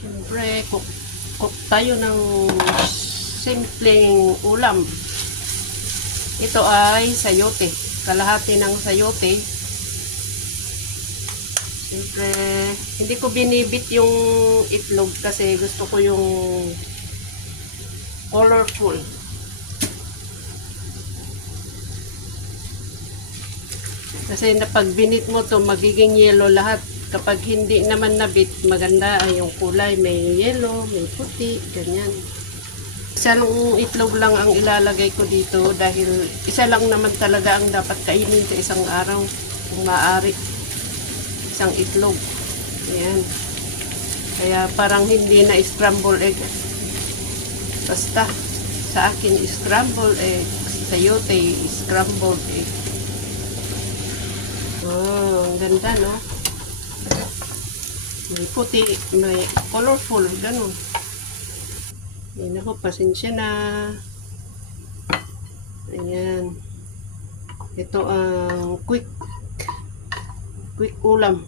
Siyempre, cook tayo ng simpleng ulam. Ito ay sayote. Kalahati ng sayote. Siyempre, hindi ko binibit yung itlog kasi gusto ko yung colorful. Kasi pag binit mo to magiging yellow lahat. Kapag hindi naman nabit, maganda ay yung kulay. May yellow, may puti, ganyan. Isa lang itlog lang ang ilalagay ko dito dahil isa lang naman talaga ang dapat kainin sa isang araw. Kung maaari. Isang itlog. Ayan. Kaya parang hindi na scramble egg. Basta sa akin scramble egg. Sayote, scrambled egg. Oh, ang ganda, no? May puti, may colorful, ganun. Ayan ako, pasensya na. Ayan. Ito ang quick ulam.